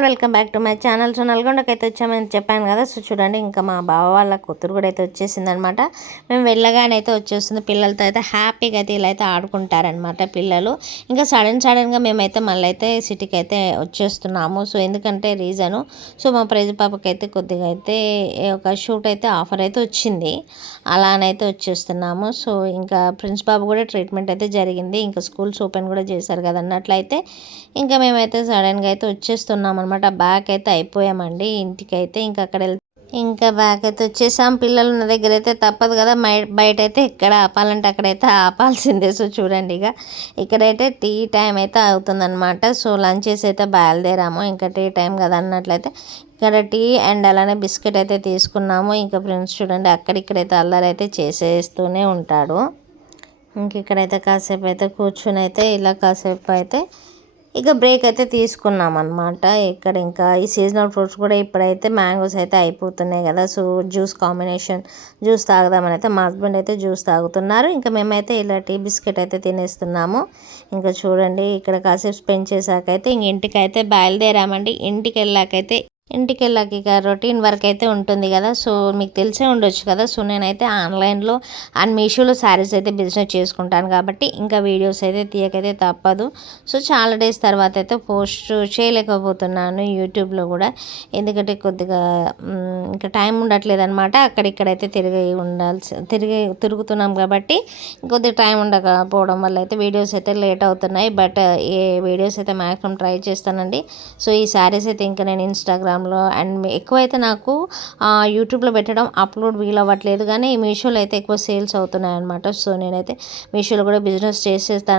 All welcome back to my channel. So నల్గొండకి అయితే వచ్చామని చెప్పాను కదా. సో చూడండి ఇంకా మా బావ వాళ్ళ కూతురు కూడా అయితే వచ్చేసింది అనమాట మేము వెళ్ళగానే అయితే వచ్చేస్తుంది. పిల్లలతో అయితే హ్యాపీగా అయితే ఇలా అయితే ఆడుకుంటారనమాట పిల్లలు. ఇంకా సడన్ సడన్గా మేమైతే మళ్ళీ అయితే సిటీకి అయితే వచ్చేస్తున్నాము. సో ఎందుకంటే రీజను సో మా ప్రైజ్ పాపకి అయితే కొద్దిగా అయితే ఒక షూట్ అయితే ఆఫర్ అయితే వచ్చింది. అలానైతే వచ్చేస్తున్నాము. సో ఇంకా ప్రిన్స్ బాబు కూడా ట్రీట్మెంట్ అయితే జరిగింది. ఇంకా స్కూల్స్ ఓపెన్ కూడా చేశారు కదన్నట్లయితే ఇంకా మేమైతే సడన్గా అయితే వచ్చేస్తున్నాం అనమాట బ్యాక్ అయితే అయిపోయామండి. ఇంటికి అయితే ఇంకా అక్కడ వెళ్తే ఇంకా బ్యాక్ అయితే వచ్చేసాం. పిల్లలు ఉన్న దగ్గర అయితే తప్పదు కదా. బయట అయితే ఎక్కడ ఆపాలంటే అక్కడైతే ఆపాల్సిందే. సో చూడండి ఇక ఇక్కడైతే టీ టైం అయితే అవుతుందన్నమాట. సో లంచ్ చేసి అయితే బయలుదేరాము. ఇంకా టీ టైం కదా అన్నట్లయితే ఇక్కడ టీ అండ్ అలానే బిస్కెట్ అయితే తీసుకున్నాము. ఇంకా ఫ్రెండ్స్ చూడండి అక్కడిక్కడైతే అల్లరి అయితే చేసేస్తూనే ఉంటాడు. ఇంక ఇక్కడైతే కాసేపు అయితే కూర్చుని అయితే ఇలా కాసేపు అయితే ఇక బ్రేక్ అయితే తీసుకున్నాం అనమాట ఇక్కడ ఇంకా ఈ సీజనల్ ఫ్రూట్స్ కూడా ఇప్పుడైతే మ్యాంగోస్ అయితే అయిపోతున్నాయి కదా. సో జ్యూస్ కాంబినేషన్ జ్యూస్ తాగుదామని అయితే మా హస్బెండ్ అయితే జ్యూస్ తాగుతున్నారు. ఇంకా మేమైతే ఇలా టీ బిస్కెట్ అయితే తినేస్తున్నాము. ఇంకా చూడండి ఇక్కడ కాసేపు స్పెండ్ చేశాకైతే ఇంక ఇంటికి అయితే బయలుదేరామండి. ఇంటికి వెళ్ళాకైతే ఇంటికి వెళ్ళాక ఇక రొటీన్ వర్క్ అయితే ఉంటుంది కదా సో మీకు తెలిసే ఉండొచ్చు కదా. సో నేనైతే ఆన్లైన్లో అండ్ మీషోలో శారీస్ అయితే బిజినెస్ చేసుకుంటాను కాబట్టి ఇంకా వీడియోస్ అయితే తీయకైతే తప్పదు. సో చాలా డేస్ తర్వాత అయితే పోస్ట్ చేయలేకపోతున్నాను యూట్యూబ్లో కూడా. ఎందుకంటే కొద్దిగా ఇంకా టైం ఉండట్లేదు అనమాట అక్కడిక్కడైతే తిరిగి ఉండాల్సి తిరిగి తిరుగుతున్నాం కాబట్టి కొద్దిగా టైం ఉండకపోవడం వల్ల అయితే వీడియోస్ అయితే లేట్ అవుతున్నాయి. బట్ ఏ వీడియోస్ అయితే మ్యాక్సిమం ట్రై చేస్తానండి. సో ఈ శారీస్ అయితే ఇంకా నేను ఇన్స్టాగ్రామ్ ఇన్స్టాగ్రామ్లో అండ్ ఎక్కువైతే నాకు యూట్యూబ్లో పెట్టడం అప్లోడ్ వీలు అవ్వట్లేదు కానీ మీషోలో అయితే ఎక్కువ సేల్స్ అవుతున్నాయి అనమాట సో నేనైతే మీషోలో కూడా బిజినెస్ చేసేస్తా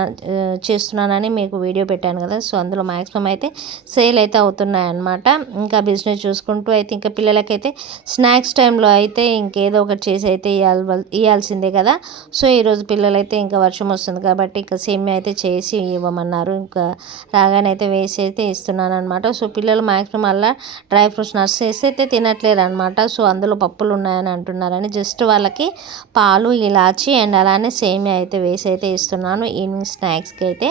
చేస్తున్నానని మీకు వీడియో పెట్టాను కదా. సో అందులో మ్యాక్సిమం అయితే సేల్ అయితే అవుతున్నాయి అనమాట ఇంకా బిజినెస్ చూసుకుంటూ అయితే ఇంకా పిల్లలకైతే స్నాక్స్ టైంలో అయితే ఇంకేదో ఒకటి చేసి అయితే ఇవ్వాలి ఇవ్వాల్సిందే కదా. సో ఈరోజు పిల్లలైతే ఇంకా వర్షం వస్తుంది కాబట్టి ఇంకా సేమ్యా అయితే చేసి ఇవ్వమన్నారు. ఇంకా రాగానే అయితే వేసి అయితే ఇస్తున్నాను అనమాట సో పిల్లలు మ్యాక్సిమం అలా డ్రై ఫ్రూట్స్ నట్స్ వేసి అయితే తినట్లేరు అనమాట సో అందులో పప్పులు ఉన్నాయని అంటున్నారని జస్ట్ వాళ్ళకి పాలు ఇలాచి అండ్ అలానే సేమియా అయితే వేసి అయితే ఇస్తున్నాను. ఈవినింగ్ స్నాక్స్కి అయితే.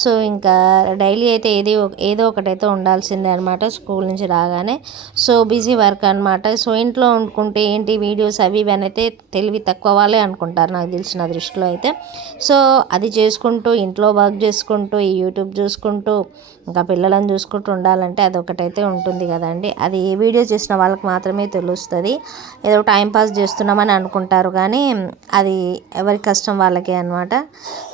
సో ఇంకా డైలీ అయితే ఏది ఏదో ఒకటైతే ఉండాల్సిందే అనమాట స్కూల్ నుంచి రాగానే. సో బిజీ వర్క్ అనమాట సో ఇంట్లో వండుకుంటే ఏంటి వీడియోస్ అవి ఇవి అయితే తెలివి తక్కువ వాళ్ళే అనుకుంటారు నాకు తెలిసిన దృష్టిలో అయితే. సో అది చేసుకుంటూ ఇంట్లో వర్క్ చేసుకుంటూ ఈ యూట్యూబ్ చూసుకుంటూ ఇంకా పిల్లలను చూసుకుంటూ ఉండాలంటే అది ఒకటైతే ఉంటుంది కదండి. అది ఏ వీడియో చేసిన వాళ్ళకి మాత్రమే తెలుస్తుంది. ఏదో టైం పాస్ చేస్తున్నామని అనుకుంటారు కానీ అది ఎవరి కష్టం వాళ్ళకే అనమాట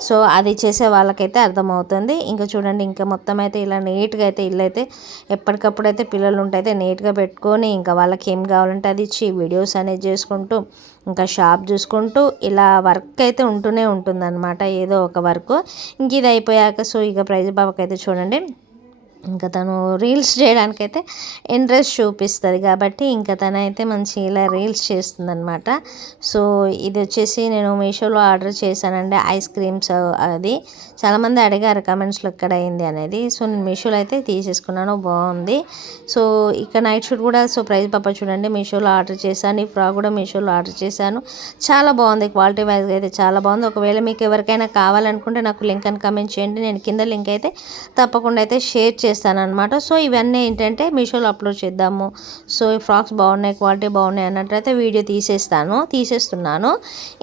సో అది చేసే వాళ్ళకైతే అర్థమవుతుంది. ఇంకా చూడండి ఇంకా మొత్తం అయితే ఇలా నీట్గా అయితే ఇల్లు అయితే ఎప్పటికప్పుడు అయితే పిల్లలు ఉంటే అయితే నీట్గా పెట్టుకొని ఇంకా వాళ్ళకి ఏం కావాలంటే అది ఇచ్చి వీడియోస్ అనేది చేసుకుంటూ ఇంకా షాప్ చూసుకుంటూ ఇలా వర్క్ అయితే ఉంటూనే ఉంటుందన్నమాట ఏదో ఒక వర్క్. ఇంక ఇది అయిపోయాక సో ఇక ప్రైజ్ బాబాకి అయితే చూడండి. ఇంకా తను రీల్స్ చేయడానికైతే ఇంట్రెస్ట్ చూపిస్తుంది కాబట్టి ఇంకా తనైతే మంచి ఇలా రీల్స్ చేస్తుందనమాట సో ఇది వచ్చేసి నేను మీషోలో ఆర్డర్ చేశానండి ఐస్ క్రీమ్స్ అది. చాలామంది అడిగారు కమెంట్స్లో ఎక్కడ అయింది అనేది. సో నేను మీషోలో అయితే తీసేసుకున్నాను బాగుంది. సో ఇక్కడ నైట్ షూట్ కూడా సో ప్రైస్ పాప చూడండి మీషోలో ఆర్డర్ చేశాను ఈ ఫ్రాక్ కూడా మీషోలో ఆర్డర్ చేశాను. చాలా బాగుంది క్వాలిటీ వైజ్గా అయితే చాలా బాగుంది. ఒకవేళ మీకు ఎవరికైనా కావాలనుకుంటే నాకు లింక్ అని కమెంట్ చేయండి. నేను కింద లింక్ అయితే తప్పకుండా అయితే షేర్ చేస్తాను. చేస్తానమాట సో ఇవన్నీ ఏంటంటే మీషోలో అప్లోడ్ చేద్దాము. సో ఈ ఫ్రాక్స్ బాగున్నాయి క్వాలిటీ బాగున్నాయి అన్నట్లయితే వీడియో తీసేస్తాను తీసేస్తున్నాను.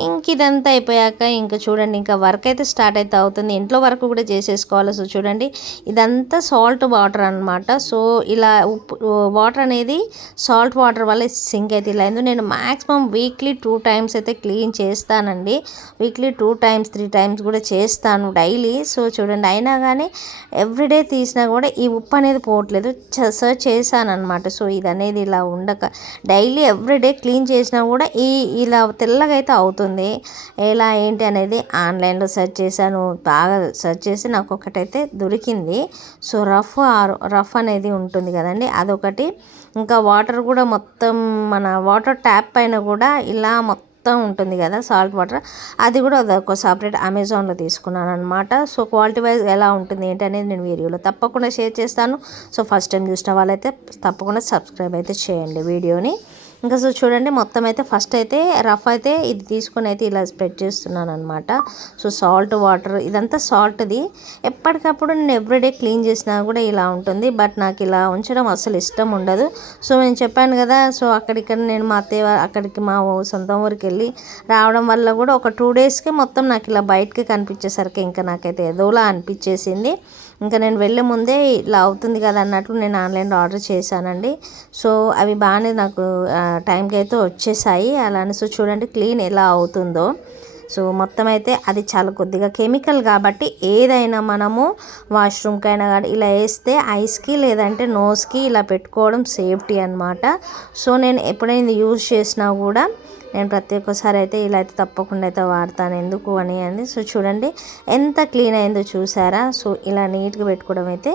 ఇంక ఇదంతా అయిపోయాక ఇంకా చూడండి ఇంకా వర్క్ అయితే స్టార్ట్ అయితే అవుతుంది. ఇంట్లో వర్క్ కూడా చేసేసుకోవాలి. సో చూడండి ఇదంతా సాల్ట్ వాటర్ అనమాట సో ఇలా ఉప్పు వాటర్ అనేది సాల్ట్ వాటర్ వల్ల సింక్ అయితే ఇలా అయింది. నేను మ్యాక్సిమం వీక్లీ టూ టైమ్స్ అయితే క్లీన్ చేస్తానండి. Weekly two times three times కూడా చేస్తాను డైలీ. సో చూడండి అయినా కానీ ఎవ్రీడే తీసినా కూడా ఈ ఉప్పు అనేది పోవట్లేదు. సర్చ్ చేశాను సో ఇది అనేది ఇలా ఉండక. డైలీ ఎవ్రీడే క్లీన్ చేసినా కూడా ఈ ఇలా తెల్లగా అయితే అవుతుంది. ఎలా ఏంటి అనేది ఆన్లైన్లో సెర్చ్ చేశాను. బాగా సెర్చ్ చేసి నాకు ఒకటైతే దొరికింది. సో రఫ్ రఫ్ అనేది ఉంటుంది కదండి. అదొకటి. ఇంకా వాటర్ కూడా మొత్తం మన వాటర్ ట్యాప్ పైన కూడా ఇలా మొత్తం మొత్తం ఉంటుంది కదా సాల్ట్ వాటర్. అది కూడా ఒక సపరేట్ అమెజాన్లో తీసుకున్నాను అనమాట సో క్వాలిటీ వైజ్ ఎలా ఉంటుంది ఏంటి అనేది నేను వీడియోలో తప్పకుండా షేర్ చేస్తాను. సో ఫస్ట్ టైం చూసిన వాళ్ళైతే తప్పకుండా సబ్స్క్రైబ్ అయితే చేయండి వీడియోని. ఇంకా సో చూడండి మొత్తం అయితే ఫస్ట్ అయితే రఫ్ అయితే ఇది తీసుకొని అయితే ఇలా స్ప్రెడ్ చేస్తున్నాను అనమాట సో సాల్ట్ వాటర్ ఇదంతా సాల్ట్ది ఎప్పటికప్పుడు నేను ఎవ్రీడే క్లీన్ చేసినా కూడా ఇలా ఉంటుంది. బట్ నాకు ఇలా ఉంచడం అసలు ఇష్టం ఉండదు. సో నేను చెప్పాను కదా సో అక్కడిక్కడ నేను మా అత్తయ్య అక్కడికి మా సొంత ఊరికి వెళ్ళి రావడం వల్ల కూడా ఒక టూ డేస్కి మొత్తం నాకు ఇలా బయటకి కనిపించేసరికి ఇంకా నాకైతే ఏదోలా అనిపించేసింది. ఇంకా నేను వెళ్ళే ముందే ఇలా అవుతుంది కదా అన్నట్లు నేను ఆన్లైన్లో ఆర్డర్ చేశానండి. సో అవి బాగానే నాకు టైంకి అయితే వచ్చేసాయి. అలానే సో చూడండి క్లీన్ ఎలా అవుతుందో. సో మొత్తం అయితే అది చాలా కొద్దిగా కెమికల్ కాబట్టి ఏదైనా మనము వాష్రూమ్కి అయినా కానీ ఇలా వేస్తే ఐస్కి లేదంటే నోస్కి ఇలా పెట్టుకోవడం సేఫ్టీ అనమాట సో నేను ఎప్పుడైనా యూజ్ చేసినా కూడా నేను ప్రతి ఒక్కసారి అయితే ఇలా అయితే తప్పకుండా అయితే వాడతాను. ఎందుకు అని అని. సో చూడండి ఎంత క్లీన్ అయిందో చూసారా. సో ఇలా నీట్గా పెట్టుకోవడం అయితే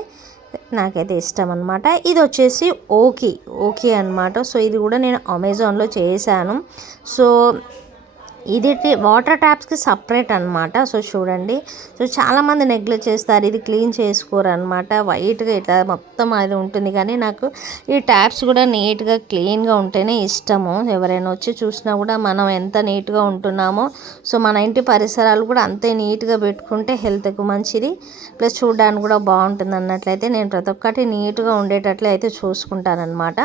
నాకైతే ఇష్టం అనమాట ఇది వచ్చేసి ఓకే ఓకే అనమాట సో ఇది కూడా నేను అమెజాన్లో చేశాను. సో ఇది వాటర్ ట్యాప్స్కి సపరేట్ అనమాట సో చూడండి. సో చాలామంది నెగ్లెక్ట్ చేస్తారు. ఇది క్లీన్ చేసుకోరు అనమాట వైట్గా ఇట్లా మొత్తం అది ఉంటుంది. కానీ నాకు ఈ ట్యాప్స్ కూడా నీట్గా క్లీన్గా ఉంటేనే ఇష్టము. ఎవరైనా వచ్చి చూసినా కూడా మనం ఎంత నీట్గా ఉంటున్నామో. సో మన ఇంటి పరిసరాలు కూడా అంతే నీట్గా పెట్టుకుంటే హెల్త్కు మంచిది. ప్లస్ చూడడానికి కూడా బాగుంటుంది అన్నట్లయితే నేను ప్రతి ఒక్కటి నీట్గా ఉండేటట్లు అయితే చూసుకుంటానమాట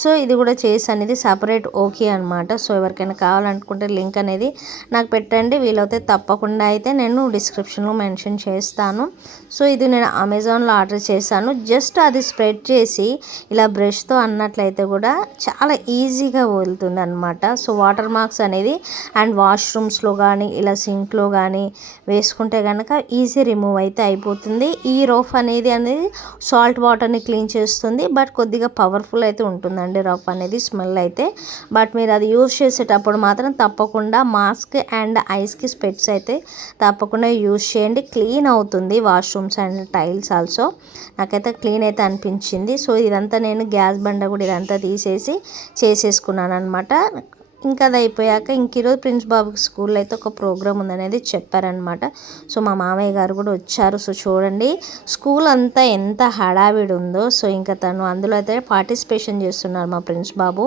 సో ఇది కూడా చేసి అనేది సపరేట్ ఓకే అనమాట సో ఎవరికైనా కావాలనుకుంటే లింక్ అనేది అనేది నాకు పెట్టండి. వీలైతే తప్పకుండా అయితే నేను డిస్క్రిప్షన్లో మెన్షన్ చేస్తాను. సో ఇది నేను అమెజాన్లో ఆర్డర్ చేశాను. జస్ట్ అది స్ప్రెడ్ చేసి ఇలా బ్రష్తో అన్నట్లయితే కూడా చాలా ఈజీగా వదులుతుంది అనమాట సో వాటర్ మార్క్స్ అనేది అండ్ వాష్రూమ్స్లో కానీ ఇలా సింక్లో కానీ వేసుకుంటే కనుక ఈజీ రిమూవ్ అయితే అయిపోతుంది. ఈ రఫ్ అనేది అనేది సాల్ట్ వాటర్ని క్లీన్ చేస్తుంది. బట్ కొద్దిగా పవర్ఫుల్ అయితే ఉంటుందండి రఫ్ అనేది స్మెల్ అయితే. బట్ మీరు అది యూజ్ చేసేటప్పుడు మాత్రం తప్పకుండా మాస్క్ అండ్ ఐస్కి స్పెట్స్ అయితే తప్పకుండా యూజ్ చేయండి. క్లీన్ అవుతుంది వాష్రూమ్స్ అండ్ టైల్స్ ఆల్సో. నాకైతే క్లీన్ అయితే అనిపించింది. సో ఇదంతా నేను గ్యాస్ బండ కూడా ఇదంతా తీసేసి చేసేసుకున్నాను అనమాట ఇంకా అది అయిపోయాక ఇంక ఈరోజు ప్రిన్స్ బాబుకి స్కూల్లో అయితే ఒక ప్రోగ్రామ్ ఉందనేది చెప్పారనమాట సో మా మామయ్య గారు కూడా వచ్చారు. సో చూడండి స్కూల్ అంతా ఎంత హడావిడి ఉందో సో ఇంకా తను అందులో అయితే పార్టిసిపేషన్ చేస్తున్నారు మా ప్రిన్స్ బాబు.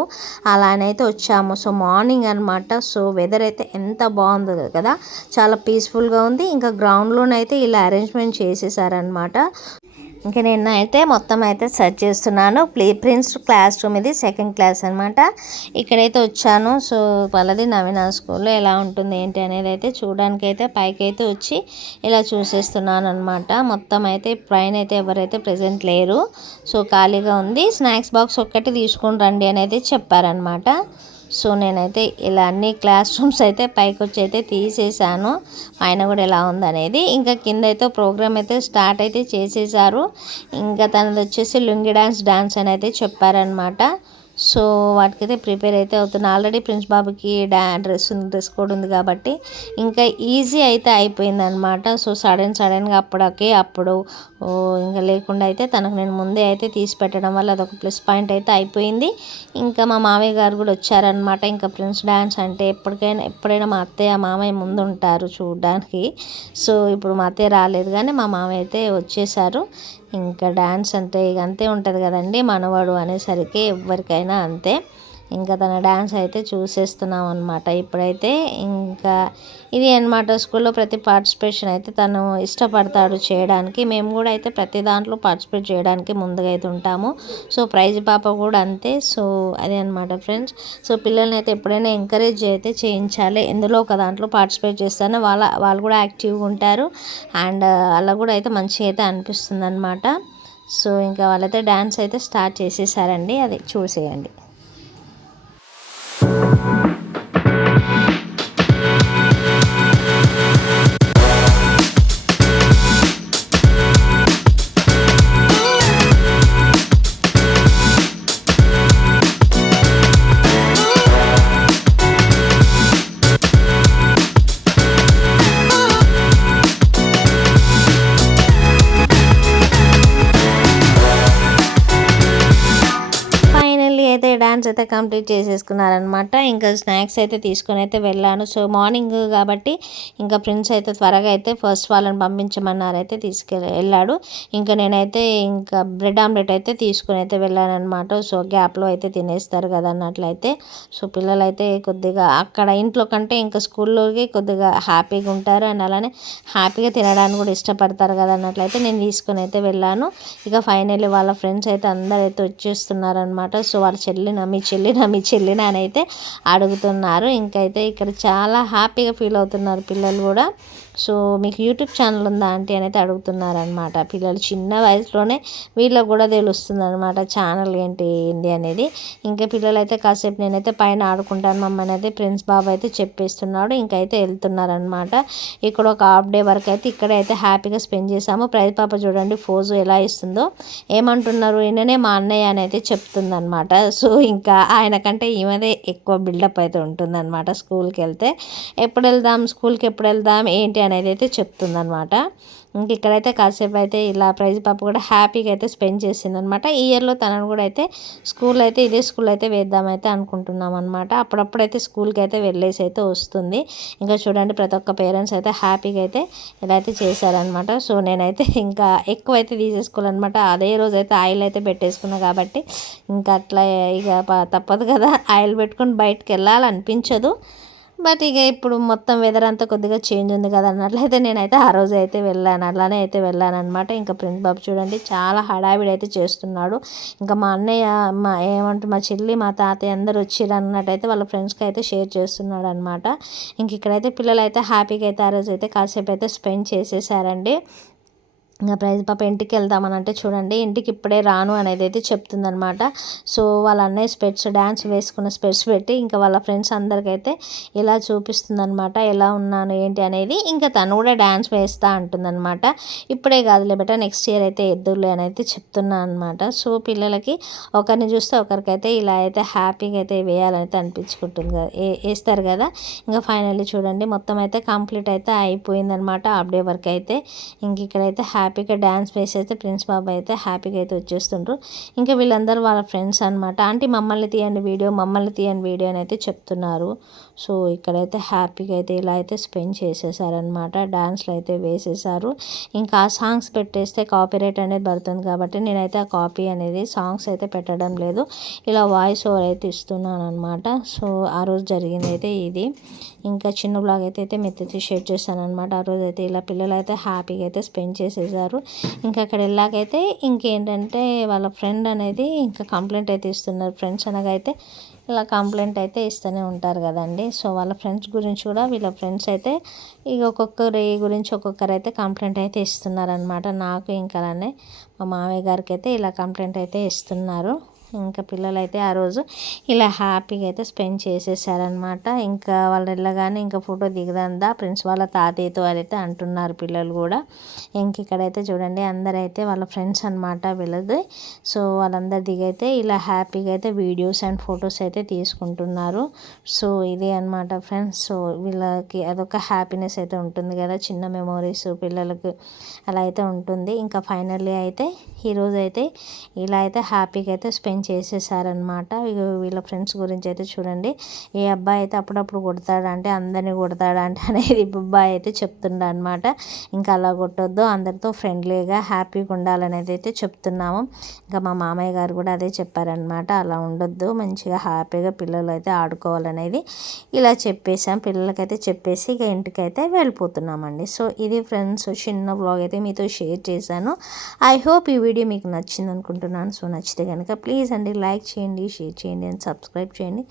అలానైతే వచ్చాము. సో మార్నింగ్ అనమాట సో వెదర్ అయితే ఎంత బాగుంది కదా. చాలా పీస్ఫుల్గా ఉంది. ఇంకా గ్రౌండ్లోనైతే ఇలా అరేంజ్మెంట్ చేసేసారనమాట ఇంకా నేను అయితే మొత్తం అయితే సెర్చ్ చేస్తున్నాను. ప్లే ప్రిన్స్ క్లాస్ రూమ్ ఇది సెకండ్ క్లాస్ అనమాట ఇక్కడైతే వచ్చాను. సో వాళ్ళది నవీన స్కూల్లో ఎలా ఉంటుంది ఏంటి అనేది అయితే చూడడానికి అయితే పైకి అయితే వచ్చి ఇలా చూసేస్తున్నాను అనమాట మొత్తం అయితే పైన అయితే ఎవరైతే ప్రజెంట్ లేరు. సో ఖాళీగా ఉంది. స్నాక్స్ బాక్స్ ఒక్కటి తీసుకుని రండి అనేది చెప్పారనమాట సో నేనైతే ఇలా అన్ని క్లాస్ రూమ్స్ అయితే పైకి వచ్చి అయితే తీసేసాను పైన కూడా ఎలా ఉందనేది. ఇంకా కింద అయితే ప్రోగ్రామ్ అయితే స్టార్ట్ అయితే చేసేసారు ఇంకా తనది వచ్చేసి లుంగి డాన్స్ డాన్స్ అని అయితే చెప్పారనమాట సో వాటికైతే ప్రిపేర్ అయితే అవుతున్నా. ఆల్రెడీ ప్రిన్స్ బాబుకి డా డ్రెస్ ఉంది డ్రెస్ కోడ్ ఉంది కాబట్టి ఇంకా ఈజీ అయితే అయిపోయింది అనమాట సో సడన్ సడన్గా అప్పటికే అప్పుడు ఇంకా లేకుండా అయితే తనకు నేను ముందే అయితే తీసి పెట్టడం వల్ల అదొక ప్లస్ పాయింట్ అయితే అయిపోయింది. ఇంకా మా మామయ్య గారు కూడా వచ్చారనమాట. ఇంకా ప్రిన్స్ డ్యాన్స్ అంటే ఎప్పటికైనా ఎప్పుడైనా మా అత్తయ్య మామయ్య ముందు ఉంటారు చూడడానికి. సో ఇప్పుడు మా అత్తయ్య రాలేదు కానీ మా మామయ్య అయితే వచ్చేసారు. ఇంకా డ్యాన్స్ అంటే ఇక అంతే ఉంటుంది కదండి మనవాడు అనేసరికి ఎవరికైనా అంతే. ఇంకా తన డ్యాన్స్ అయితే చూసేస్తున్నాం అనమాట ఇప్పుడైతే ఇంకా ఇది అనమాట స్కూల్లో ప్రతి పార్టిసిపేషన్ అయితే తను ఇష్టపడతాడు చేయడానికి. మేము కూడా అయితే ప్రతి దాంట్లో పార్టిసిపేట్ చేయడానికి ముందుగా అయితే ఉంటాము. సో ప్రైజ్ పాప కూడా అంతే. సో అదే అనమాట ఫ్రెండ్స్. సో పిల్లల్ని అయితే ఎప్పుడైనా ఎంకరేజ్ అయితే చేయించాలి. ఎందులో ఒక దాంట్లో పార్టిసిపేట్ చేస్తానే వాళ్ళ వాళ్ళు కూడా యాక్టివ్గా ఉంటారు. అండ్ అలా కూడా అయితే మంచిగా అయితే అనిపిస్తుంది అనమాట సో ఇంకా వాళ్ళైతే డ్యాన్స్ అయితే స్టార్ట్ చేసేసారండి. అది చూసేయండి. అయితే డ్యాన్స్ అయితే కంప్లీట్ చేసేసుకున్నారనమాట ఇంకా స్నాక్స్ అయితే తీసుకొని అయితే వెళ్ళాను. సో మార్నింగ్ కాబట్టి ఇంకా ఫ్రెండ్స్ అయితే త్వరగా అయితే ఫస్ట్ వాళ్ళని పంపించమన్నారు అయితే తీసుకెళ్ళి వెళ్ళాడు. ఇంకా నేనైతే ఇంకా బ్రెడ్ ఆమ్లెట్ అయితే తీసుకుని అయితే వెళ్ళానమాట సో గ్యాప్లో అయితే తినేస్తారు కదా అన్నట్లయితే. సో పిల్లలు అయితే కొద్దిగా అక్కడ ఇంట్లో కంటే ఇంకా స్కూల్లోకి కొద్దిగా హ్యాపీగా ఉంటారు. అండ్ అలానే హ్యాపీగా తినడానికి కూడా ఇష్టపడతారు కదా అన్నట్లయితే నేను తీసుకొని అయితే వెళ్ళాను. ఇక ఫైనల్లీ వాళ్ళ ఫ్రెండ్స్ అయితే అందరైతే వచ్చేస్తున్నారనమాట సో వాళ్ళ చెల్లిన? మీ చెల్లిన? మీ చెల్లిన అని అయితే అడుగుతున్నారు. ఇంకైతే ఇక్కడ చాలా హ్యాపీగా ఫీల్ అవుతున్నారు పిల్లలు కూడా. సో మీకు యూట్యూబ్ ఛానల్ ఉందా అంటే అనేది అడుగుతున్నారనమాట పిల్లలు చిన్న వయసులోనే వీళ్ళకి కూడా తెలుస్తుంది అనమాట ఛానల్ ఏంటి ఏంటి అనేది. ఇంకా పిల్లలు అయితే కాసేపు నేనైతే పైన ఆడుకుంటాను మమ్మల్ని అయితే ప్రిన్స్ బాబు అయితే చెప్పేస్తున్నాడు ఇంకైతే వెళ్తున్నారనమాట ఇక్కడ ఒక హాఫ్ డే వరకు అయితే ఇక్కడే అయితే హ్యాపీగా స్పెండ్ చేసాము ప్రైజ్ పాప చూడండి ఫోజు ఎలా ఇస్తుందో. ఏమంటున్నారు? ఈయననే మా అన్నయ్య అని అయితే చెప్తుందనమాట సో ఇంకా ఆయన కంటే ఈమెదే ఎక్కువ బిల్డప్ అయితే ఉంటుందన్నమాట స్కూల్కి వెళ్తే. ఎప్పుడు వెళ్దాం? స్కూల్కి ఎప్పుడు వెళ్దాం? ఏంటి అనేది అయితే చెప్తుందనమాట ఇంక ఇక్కడైతే కాసేపు అయితే ఇలా ప్రైజ్ పాప కూడా హ్యాపీగా అయితే స్పెండ్ చేసింది అనమాట ఈ ఇయర్లో తనను కూడా అయితే స్కూల్ అయితే ఇదే స్కూల్ అయితే వేద్దామైతే అనుకుంటున్నాం అనమాట అప్పుడప్పుడు అయితే స్కూల్కి అయితే వెళ్ళేసి అయితే వస్తుంది. ఇంకా చూడండి ప్రతి ఒక్క పేరెంట్స్ అయితే హ్యాపీగా అయితే ఇలా అయితే చేశారనమాట సో నేనైతే ఇంకా ఎక్కువ అయితే తీసేసుకోవాలన్నమాట. అదే రోజు అయితే ఆయిల్ అయితే పెట్టేసుకున్నా కాబట్టి ఇంకా అట్లా ఇక తప్పదు కదా. ఆయిల్ పెట్టుకొని బయటకు వెళ్ళాలనిపించదు. బట్ ఇక ఇప్పుడు మొత్తం వెదర్ అంతా కొద్దిగా చేంజ్ ఉంది కదా అన్నట్లయితే నేనైతే ఆ రోజు అయితే వెళ్ళాను. అలానే అయితే వెళ్ళాను అనమాట ఇంకా ప్రిన్స్ బాబు చూడండి చాలా హడావిడి అయితే చేస్తున్నాడు. ఇంకా మా అన్నయ్య మా ఏమంటే మా చెల్లి మా తాతయ్య అందరు వచ్చిర్రు అన్నట్టయితే వాళ్ళ ఫ్రెండ్స్కి అయితే షేర్ చేస్తున్నాడు అనమాట ఇంక ఇక్కడైతే పిల్లలు అయితే హ్యాపీగా అయితే ఆ రోజు అయితే కాసేపు అయితే స్పెండ్ చేసేసారండి. ఇంకా ప్రైజ్ పాప ఇంటికి వెళ్దామని అంటే చూడండి ఇంటికి ఇప్పుడే రాను అనేది అయితే చెప్తుందనమాట సో వాళ్ళ అన్నయ్య స్పెట్స్ డ్యాన్స్ వేసుకున్న స్పెట్స్ పెట్టి ఇంకా వాళ్ళ ఫ్రెండ్స్ అందరికైతే ఇలా చూపిస్తుందనమాట ఎలా ఉన్నాను ఏంటి అనేది ఇంకా తను కూడా డ్యాన్స్ వేస్తా అంటుందన్నమాట. ఇప్పుడే కాదులే బెట నెక్స్ట్ ఇయర్ అయితే ఎద్దులే అని అయితే చెప్తున్నా అనమాట సో పిల్లలకి ఒకరిని చూస్తే ఒకరికైతే ఇలా అయితే హ్యాపీగా అయితే వేయాలని అయితే అనిపించుకుంటుంది కదా వేస్తారు కదా. ఇంకా ఫైనల్లీ చూడండి మొత్తం అయితే కంప్లీట్ అయితే అయిపోయిందనమాట అప్డే వర్క్ వరకు అయితే ఇంక ఇక్కడైతే హ్యాపీ హ్యాపీగా డ్యాన్స్ వేసి అయితే ప్రిన్స్ బాబు అయితే హ్యాపీగా అయితే వచ్చేస్తుండ్రు. ఇంకా వీళ్ళందరూ వాళ్ళ ఫ్రెండ్స్ అనమాట ఆంటీ మమ్మల్ని తీయండి వీడియో మమ్మల్ని తీయండి వీడియో అని అయితే చెప్తున్నారు. సో ఇక్కడైతే హ్యాపీగా అయితే ఇలా అయితే స్పెండ్ చేసేసారనమాట డ్యాన్స్లు అయితే వేసేసారు. ఇంకా ఆ సాంగ్స్ పెట్టేస్తే కాపీరైట్ అనేది పడుతుంది కాబట్టి నేనైతే ఆ కాపీ అనేది సాంగ్స్ అయితే పెట్టడం లేదు. ఇలా వాయిస్ ఓవర్ అయితే ఇస్తున్నాను అనమాట సో ఆ రోజు జరిగింది అయితే ఇది. ఇంకా చిన్న బ్లాగ్ అయితే అయితే మెత్తతో షేర్ చేస్తాను అనమాట ఆ రోజు అయితే ఇలా పిల్లలు అయితే హ్యాపీగా అయితే స్పెండ్ చేసేసారు. ఇంకా అక్కడ వెళ్ళాకైతే ఇంకేంటంటే వాళ్ళ ఫ్రెండ్ అనేది ఇంకా కంప్లైంట్ అయితే ఇస్తున్నారు. ఫ్రెండ్స్ అనగా అయితే ఇలా కంప్లైంట్ అయితే ఇస్తూనే ఉంటారు కదండి. సో వాళ్ళ ఫ్రెండ్స్ గురించి కూడా వీళ్ళ ఫ్రెండ్స్ అయితే ఇక ఒక్కొక్కరి గురించి ఒక్కొక్కరు అయితే కంప్లైంట్ అయితే ఇస్తున్నారనమాట నాకు ఇంకా అలానే మా మామయ్య గారికి అయితే ఇలా కంప్లైంట్ అయితే ఇస్తున్నారు. ఇంకా పిల్లలైతే ఆ రోజు ఇలా హ్యాపీగా అయితే స్పెండ్ చేసేసారనమాట ఇంకా వాళ్ళు వెళ్ళగానే ఇంకా ఫోటో దిగదందా ఫ్రెండ్స్ వాళ్ళ తాతయ్యతో అయితే అంటున్నారు పిల్లలు కూడా. ఇంక ఇక్కడైతే చూడండి అందరైతే వాళ్ళ ఫ్రెండ్స్ అనమాట వీళ్ళది. సో వాళ్ళందరు దిగైతే ఇలా హ్యాపీగా అయితే వీడియోస్ అండ్ ఫొటోస్ అయితే తీసుకుంటున్నారు. సో ఇదే అనమాట ఫ్రెండ్స్. సో వీళ్ళకి అదొక హ్యాపీనెస్ అయితే ఉంటుంది కదా చిన్న మెమోరీస్ పిల్లలకు అలా అయితే ఉంటుంది. ఇంకా ఫైనల్లీ అయితే ఈరోజు అయితే ఇలా అయితే హ్యాపీగా అయితే స్పెండ్ జాయిన్ చేసేసారనమాట వీళ్ళ ఫ్రెండ్స్ గురించి అయితే చూడండి. ఏ అబ్బాయి అయితే అప్పుడప్పుడు కొడతాడు అంటే అందరినీ కొడతాడు అంటే అనేది అబ్బాయి అయితే చెప్తుండ అనమాట ఇంకా అలా కొట్టొద్దు. అందరితో ఫ్రెండ్లీగా హ్యాపీగా ఉండాలనేది అయితే చెప్తున్నాము. ఇంకా మా మామయ్య గారు కూడా అదే చెప్పారనమాట అలా ఉండొద్దు. మంచిగా హ్యాపీగా పిల్లలు అయితే ఆడుకోవాలనేది ఇలా చెప్పేసాం పిల్లలకైతే చెప్పేసి ఇక ఇంటికైతే వెళ్ళిపోతున్నామండి. సో ఇది ఫ్రెండ్స్ చిన్న బ్లాగ్ అయితే మీతో షేర్ చేశాను. ఐ హోప్ ఈ వీడియో మీకు నచ్చింది అనుకుంటున్నాను సో నచ్చితే కనుక ప్లీజ్ ప్లీజ్ అండి లైక్ చేయండి షేర్ చేయండి అండ్ సబ్స్క్రైబ్ చేయండి.